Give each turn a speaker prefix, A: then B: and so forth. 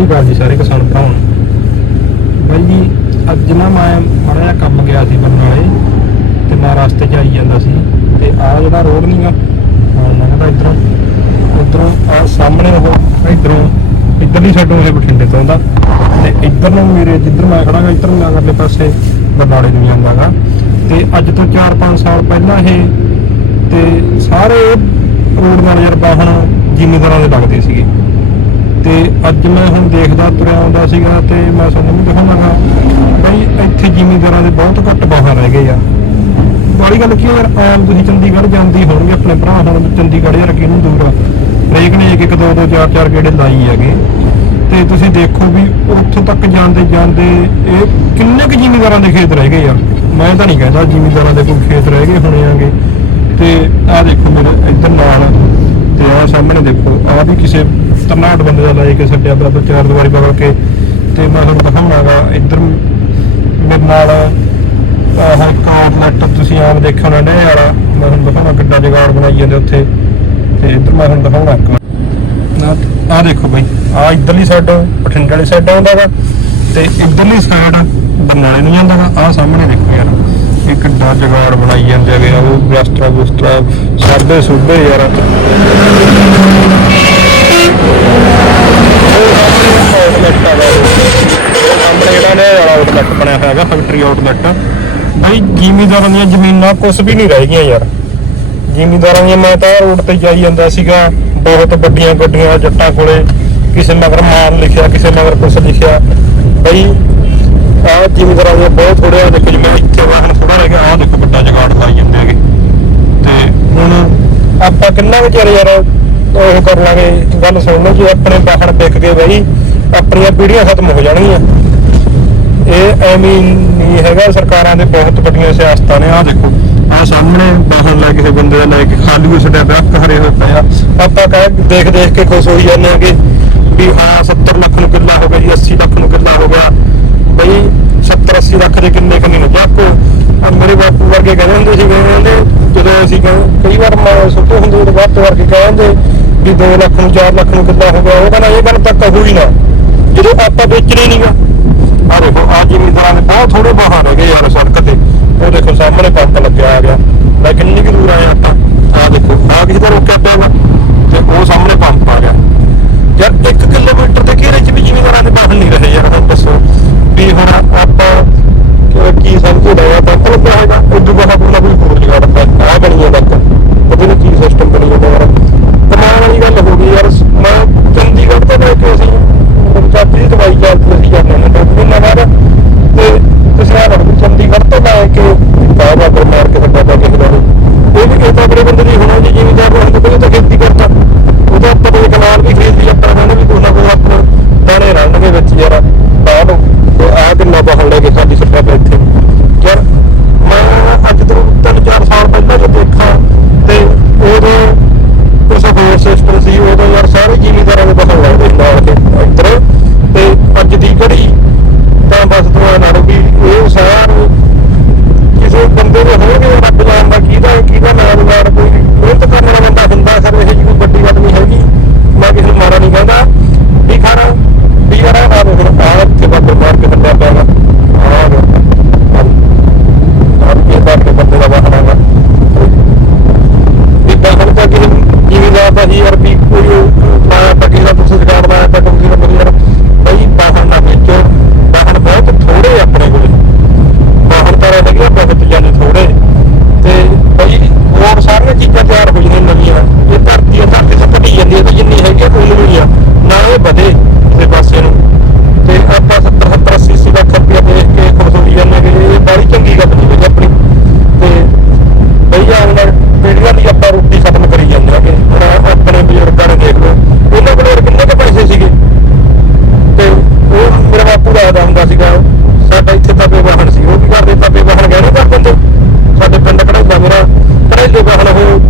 A: ਸ੍ਰੀ ਅਕਾਲ ਜੀ, ਸਾਰੇ ਕਿਸਾਨ ਭਰਾਵਾਂ ਨੂੰ। ਬਾਈ ਜੀ, ਅੱਜ ਨਾ ਮੈਂ ਮਾੜਾ ਜਿਹਾ ਕੰਮ ਗਿਆ ਸੀ ਬਰਨਾਲੇ ਤੇ ਮੈਂ ਰਸਤੇ 'ਚ ਆਈ ਜਾਂਦਾ ਸੀ, ਤੇ ਆ ਜਿਹੜਾ ਰੋਡ ਨਹੀਂ ਆ ਹਾਂ ਮੈਂ ਕਹਿੰਦਾ ਇਧਰੋਂ, ਉਧਰੋਂ ਆ ਸਾਹਮਣੇ ਉਹ ਇਧਰੋਂ, ਇਧਰਲੀ ਸਾਈਡੋਂ ਇਹ ਬਠਿੰਡੇ ਤੋਂ ਆਉਂਦਾ, ਤੇ ਇਧਰ ਨੂੰ ਮੇਰੇ ਜਿੱਧਰ ਮੈਂ ਖੜਾਗਾ ਇਧਰ ਨੂੰ ਅਗਲੇ ਪਾਸੇ ਬਰਨਾਲੇ ਨੂੰ ਜਾਂਦਾਗਾ ਤੇ ਅੱਜ ਤੋਂ 4-5 ਸਾਲ ਪਹਿਲਾਂ ਇਹ, ਤੇ ਸਾਰੇ ਰੋਡ ਦਾ ਨਜ਼ਰ ਵਾਹਨ ਜ਼ਿਮੀਂਦਾਰਾਂ ਦੇ ਲੱਗਦੇ ਸੀਗੇ। ਤੇ ਅੱਜ ਮੈਂ ਹੁਣ ਦੇਖਦਾ, ਤੁਰਿਆ ਆਉਂਦਾ ਸੀਗਾ ਤੇ ਮੈਂ ਤੁਹਾਨੂੰ ਵੀ ਦਿਖਾਉਣਾਗਾ ਬਈ ਇੱਥੇ ਜ਼ਿਮੀਂਦਾਰਾਂ ਦੇ ਬਹੁਤ ਘੱਟ ਬਾਹਰ ਰਹਿ ਗਏ ਆ। ਬੜੀ ਗੱਲ ਕੀ ਯਾਰ, ਆਮ ਤੁਸੀਂ ਚੰਡੀਗੜ੍ਹ ਜਾਂਦੀ ਹੋਣਗੇ, ਆਪਣੇ ਭਰਾ ਹੁਣ ਚੰਡੀਗੜ੍ਹ ਯਾਰ ਕਿਹਨੂੰ ਦੂਰ ਆ? ਹਰੇਕ ਨੇ ਇੱਕ ਇੱਕ ਦੋ ਦੋ ਚਾਰ ਚਾਰ ਗੇੜੇ ਲਾਈ ਹੈਗੇ। ਤੇ ਤੁਸੀਂ ਦੇਖੋ ਵੀ ਉੱਥੋਂ ਤੱਕ ਜਾਂਦੇ ਜਾਂਦੇ ਇਹ ਕਿੰਨੇ ਕੁ ਜ਼ਿਮੀਂਦਾਰਾਂ ਦੇ ਖੇਤ ਰਹਿ ਗਏ ਆ? ਮੈਂ ਤਾਂ ਨਹੀਂ ਕਹਿੰਦਾ ਜ਼ਿਮੀਂਦਾਰਾਂ ਦੇ ਕੋਈ ਖੇਤ ਰਹਿ ਗਏ ਹੋਣੇ ਆਗੇ। ਤੇ ਆਹ ਦੇਖੋ ਮੇਰੇ ਇੱਧਰ ਨਾਲ, ਤੇ ਆਹ ਸਾਹਮਣੇ ਦੇਖੋ, ਆਹ ਵੀ ਕਿਸੇ ਤਰਨਾਟ ਬੰਦੇ ਦਾ ਲਾਏ ਕੇ ਸਾਡੇ ਬਰਾਬਰ ਚਾਰ ਦੀਵਾਰੀ ਬਗਲ ਕੇ ਤੇ ਮੈਂ ਤੁਹਾਨੂੰ ਦਿਖਾਉਣਾਗਾ ਇੱਧਰ ਮੇਰੇ ਨਾਲ ਆਹ ਇੱਕ ਆਊਟਲੈਟ ਤੁਸੀਂ ਆਮ ਦੇਖਿਆ ਹੋਣਾ ਨੇ ਵਾਲਾ। ਮੈਂ ਤੁਹਾਨੂੰ ਦਿਖਾਉਣਾ ਕਿੱਡਾ ਜਗਾੜ ਬਣਾਈ ਜਾਂਦੇ ਉੱਥੇ। ਤੇ ਇੱਧਰ ਮੈਂ ਤੁਹਾਨੂੰ ਦਿਖਾਉਣਾ ਇੱਕ ਆਹ ਦੇਖੋ ਬਈ, ਆਹ ਇੱਧਰਲੀ ਸਾਈਡ ਬਠਿੰਡੇ ਵਾਲੀ ਸਾਈਡ ਆਉਂਦਾ ਵਾ ਤੇ ਇੱਧਰਲੀ ਸਾਈਡ ਬਰਨਾਲੇ ਨੂੰ ਜਾਂਦਾ ਵਾ ਆਹ ਸਾਹਮਣੇ ਦੇਖੋ ਯਾਰ, ਇਹ ਕਿੱਡਾ ਜਗਾੜ ਬਣਾਈ ਜਾਂਦੇ ਆ ਉਹ ਬਲਸਟਰਾ ਬੁਸਟਰਾ ਸਾਬੇ ਸੁਬੇ ਯਾਰ ਆਊਟਲੈਟ ਆ ਵਾ ਉਹ ਸਾਹਮਣੇ ਜਿਹੜਾ ਨੇ ਵਾਲਾ ਆਊਟਲੈਟ ਬਣਿਆ ਹੋਇਆ ਹੈਗਾ ਫੈਕਟਰੀ ਆਊਟਲੈਟ ਬਈ ਜ਼ਿਮੀਦਾਰਾਂ ਦੀਆਂ ਜ਼ਮੀਨਾਂ ਕੁਝ ਵੀ ਨਹੀਂ ਰਹਿ ਗਈਆਂ ਯਾਰ। ਜ਼ਿਮੀਦਾਰਾਂ ਦੀਆਂ ਮੈਂ ਤਾਂ ਰੋਡ ਤੇ ਜਾਈ ਜਾਂਦਾ ਸੀਗਾ, ਬਹੁਤ ਵੱਡੀਆਂ ਗੱਡੀਆਂ ਜੱਟਾਂ ਕੋਲੇ, ਕਿਸੇ ਮਗਰ ਮਾਲ ਲਿਖਿਆ, ਕਿਸੇ ਮਗਰ ਕੁਛ ਲਿਖਿਆ। ਬਈ, ਆਹ ਜ਼ਿਮੀਦਾਰਾਂ ਦੀਆਂ ਬਹੁਤ ਥੋੜੇ ਦੇਖੋ ਜਿਵੇਂ ਇੱਥੇ ਵਾਹਨ ਥੋੜਾ ਰਹਿ ਗਿਆ, ਆਹ ਦੇਖੋ ਵੱਡਾ ਜਗਾੜ ਲਾਈ ਜਾਂਦੇ ਹੈਗੇ। ਤੇ ਹੁਣ ਆਪਾਂ ਕਿੰਨਾ ਵਿਚਾਰ ਯਾਰ ਉਹ ਕਰ ਲਾਂਗੇ? ਗੱਲ ਸੁਣ ਲਓ ਜੀ, ਆਪਣੇ ਵਾਹਨ ਵਿਕ ਗਏ ਬਈ, ਆਪਣੀਆਂ ਪੀੜ੍ਹੀਆਂ ਖਤਮ ਹੋ ਜਾਣਗੀਆਂ। ਇਹ ਐਵੇਂ ਹੀ ਨਹੀਂ ਹੈਗਾ, ਸਰਕਾਰਾਂ ਦੇ ਬਹੁਤ ਵੱਡੀਆਂ ਸਿਆਸਤਾਂ ਨੇ। ਆਹ ਦੇਖੋ, ਆਹ ਸਾਹਮਣੇ ਵਾਹਨ ਲੈ ਕੇ ਬੰਦੇ ਦਾ ਲੈ ਕੇ ਖਾਲੀ ਹੋ ਛੱਡਿਆ ਪਿਆ ਹਰੇ ਹੋਏ ਪਿਆ ਆਪਾਂ ਕਹਿ ਦੇਖ ਦੇਖ ਕੇ ਖੁਸ਼ ਹੋਈ ਜਾਂਦੇ ਆਂਗੇ ਵੀ ਹਾਂ 70 ਲੱਖ ਨੂੰ ਕਿੱਲਾ ਹੋ ਗਿਆ ਜੀ 80 ਲੱਖ ਨੂੰ ਕਿੱਲਾ ਹੋ ਗਿਆ। ਬਈ 70 80 ਲੱਖ ਦੇ ਕਿੰਨੇ ਕਿੰਨੇ ਨੂੰ ਜਾਕੋ ਮੇਰੇ ਬਾਪੂ ਵਰਗੇ ਕਹਿੰਦੇ ਹੁੰਦੇ ਸੀ ਕਹਿੰਦੇ ਜਦੋਂ ਅਸੀਂ ਕਹਿੰਦੇ ਕਈ ਵਾਰ ਮੈਂ ਸੁੱਤੇ ਹੁੰਦੇ ਉਹਦੇ ਬਾਅਦ ਵਰਗੇ ਕਹਿੰਦੇ ਵੀ 2 ਲੱਖ ਨੂੰ 4 ਲੱਖ ਨੂੰ ਕਿੱਲਾ ਹੋ ਗਿਆ। ਉਹ ਕਹਿੰਦਾ, ਇਹ ਗੱਲ ਤਾਂ ਤੱਕ ਹੀ ਨਾ। ਜਦੋਂ ਆਪਾਂ ਵੇਚਣੇ ਨਹੀਂਗਾ ਆ ਦੇਖੋ ਆ ਜ਼ਿਮੀਂਦਾਰਾਂ ਦੇ ਬਹੁਤ ਥੋੜੇ ਬਾਹਰ ਹੈਗੇ ਯਾਰ ਸੜਕ ਤੇ। ਉਹ ਦੇਖੋ ਸਾਹਮਣੇ ਪੰਪ ਲੱਗਿਆ ਆ ਗਿਆ ਮੈਂ ਕਿੰਨੀ ਕੁ ਦੂਰ ਆਏ ਆਪਾਂ ਆ ਦੇਖੋ ਆ ਕਿਸੇ ਦਾ ਰੋਕਿਆ ਪਿਆ ਵਾ ਤੇ ਉਹ ਸਾਹਮਣੇ ਪੰਪ ਆ ਗਿਆ ਯਾਰ 1 ਕਿਲੋਮੀਟਰ ਦੇ ਘੇਰੇ 'ਚ ਵੀ ਜ਼ਿਮੀਂਦਾਰਾਂ ਦੇ ਬਾਹਰ ਨਹੀਂ ਰਹੇ ਯਾਰ ਹੁਣ ਦੱਸੋ ਵੀ ਹੁਣ ਆਪਾਂ ਕਿ- ਕੀ ਸਮਝੋ ਲਿਆ ਪੰਪ ਲੱਗਿਆ ਹੈਗਾ ਉਦੋਂ ਬਾਅਦ ਆਪਣਾ ਕੋਈ ਹੋਰ ਨਹੀਂ ਕਰਦਾ ਆ ਬਣੀ ਹੈ ਤੱਕ ਉਹਦੇ ਵਿੱਚ ਕੀ ਸਿਸਟਮ ਬਣੀ ਜਾਂਦਾ ਯਾਰ ਕਮਾਲ ਵਾਲੀ ਗੱਲ ਹੋ ਗਈ ਯਾਰ ਮੈਂ ਚੰਡੀਗੜ੍ਹ ਤੋਂ ਲੈ ਕੇ ਅਸੀਂ ਚਾਚੀ ਦੀ ਦਵਾਈ ਚੱਲਦੀ ਅਸੀਂ ਜਾਂਦੇ ਨੇ ਦੋ ਮਹੀਨੇ ਬਾਅਦ ਤੇ ਤੁਸੀਂ ਆ ਲਓ ਚੰਡੀਗੜ੍ਹ ਤੋਂ ਲੈ ਕੇ ਬਾਬਾ ਕੋਲ ਮਾਰ ਕੇ ਵੱਡਾ ਪਾ ਕੇ ਖਿਲਾਓ ਇਹ ਵੀ ਹੋਣਾ ਜੀ ਜਿਵੇਂ ਜਾਂ ਹੁੰਦਾ ਕੋਈ ਤਾਂ ਖੇਤੀ ਕਰਦਾ, ਉਹਦਾ ਆਪਾਂ ਕੋਈ ਕਨਾਲ ਵੀ ਖਰੀਦੀ ਆਪਾਂ ਕਹਿੰਦੇ ਵੀ ਕੋਈ ਨਾ ਕੋਈ ਆਪਣੇ ਦਾਣੇ ਰੰਨਗੇ ਵਿੱਚ ਯਾਰ, ਬਾਹਰ ਤੇ ਆ ਕਿੰਨਾ ਬਾਹਰ ਲੈ ਕੇ ਸਾਡੀ ਸਰਕਾਰ ਦਾ ਇੱਥੇ। ਯਾਰ, ਮੈਂ ਅੱਜ ਤੋਂ ਤਿੰਨ ਚਾਰ ਸਾਲ ਪਹਿਲਾਂ ਜੇ ਦੇਖਾਂ ਤੇ ਉਦੋਂ ਕੁਛ ਹੋਰ ਸਿਸਟਮ ਸੀ, ਉਦੋਂ ਯਾਰ ਸਾਰੇ ਜਿਮੀਦਾਰਾਂ ਦੇ ਬਸਣ ਲੱਗਦੇ ਨਾਲ ਕੇ ਇੱਧਰ। ਤੇ ਅੱਜ ਦੀ ਘੜੀ ਤਾਂ ਬਸ ਦੁਆ ਨਾ ਵੀ ਇਹ ਸਾਰ ਕਿਸੇ ਬੰਦੇ ਦੇ ਹੋਣਗੇ ਰੱਬ ਜਾਣਦਾ ਕਿਹਦਾ ਕਿਹਦਾ ਨਾ ਰੁਜ਼ਗਾਰ ਕੋਈ ਮਿਹਨਤ ਕਰਨ ਵਾਲਾ ਬੰਦਾ ਹੁੰਦਾ ਸਰ ਇਹ ਜੀ ਕੋਈ ਵੱਡੀ ਗੱਲ ਨਹੀਂ ਹੈਗੀ ਮੈਂ ਕਿਸੇ ਨੂੰ ਮਾਰਾ ਨਹੀਂ ਕਹਿੰਦਾ ਵੀ ਖਾਣਾ ਵੀ ਯਾਰ ਆ ਹੁਣ ਆ ਇੱਥੇ ਬਾਬੇ ਮਾਰ ਕੇ ਡੰਡਾ ਪਿਆ ਵਾ ਆ ਗਿਆ ਆ ਇਹ ਤਾਂ ਆਪਣੇ ਬੰਦੇ ਦਾ ਵਾਹਨ ਹੈਗਾ ਇਦਾਂ ਹੁਣ ਤਾਂ ਕਿਸੇ ਜਿਵੇਂ ਦਾ ਤਾਂ ਯਾਰ ਵੀ ਕੋਈ ਲਾਇਆ ਤਾਂ ਕਿਸੇ ਦਾ ਤੁਸੀਂ ਸਰਕਾਰ ਲਾਇਆ ਤਾਂ ਕੋਈ ਨਾ ਕੋਈ ਯਾਰ ਬਈ ਵਾਹਨ ਨਾ ਵੇਚੋ ਵਾਹਨ ਬਹੁਤ ਥੋੜੇ ਆ ਆਪਣੇ ਕੋਲੇ ਵਾਹਨ ਤਾਂ ਰਹਿ ਗਏ ਬਹੁਤ ਜ਼ਿਆਦਾ ਥੋੜੇ ਤੇ ਬਈ ਹੋਰ ਸਾਰੀਆਂ ਚੀਜ਼ਾਂ ਤਿਆਰ ਹੋ ਜਾਂਦੀਆਂ ਨਵੀਆਂ ਇਹ ਧਰਤੀ ਆ ਧਰਤੀ ਤੋਂ ਘਟੀ ਜਾਂਦੀ ਹੈ ਤੇ ਜਿੰਨੀ ਹੈਗੀ ਆ ਕੋਈ ਨਹੀਂ ਆ ਨਾ ਇਹ ਵਧੇ ਕਿਸੇ ਪਾਸੇ ਨੂੰ ਤੇ ਆਪਾਂ 70 70 80 80 ਲੱਖ ਰੁਪਇਆ ਦੇਖ ਕੇ ਖੁਸ਼ ਹੋਈ ਜਾਂਦੇ ਕਿ ਇਹ ਬੜੀ ਚੰਗੀ ਗੱਲ ਨਹੀਂ ਹੋਈ ਆਪਣੀ ਤੇ ਬਈ ਆਉਣ ਵਾਲੀ ਪੀੜ੍ਹੀਆਂ ਦੀ ਆਪਾਂ ਰੋਟੀ ਖਤਮ ਕਰੀ ਜਾਂਦੇ ਆਗੇ ਹੁਣ ਆਹ ਆਪਣੇ ਬਜ਼ੁਰਗਾਂ ਨੇ ਦੇਖ ਲਓ ਉਹਨਾਂ ਕੋਲ ਹੋਰ ਕਿੰਨੇ ਕੁ ਪੈਸੇ ਸੀਗੇ ਤੇ ਉਹ ਮੇਰਾ ਬਾਪੂ ਦਾ ਹੁੰਦਾ ਸੀਗਾ ਸਾਡਾ ਇੱਥੇ ਤਪੇ ਵਾਹਨ ਸੀ ਉਹ ਕੀ ਕਰਦੇ ਤਪੇ ਵਾਹਨ ਗਹਿਣੇ ਕਰ ਦਿੰਦੇ ਸਾਡੇ ਪਿੰਡ ਕੜਾਈਦਾ ਮੇਰਾ ਕੜਾਈਦੇ ਵਾਹਨ ਉਹ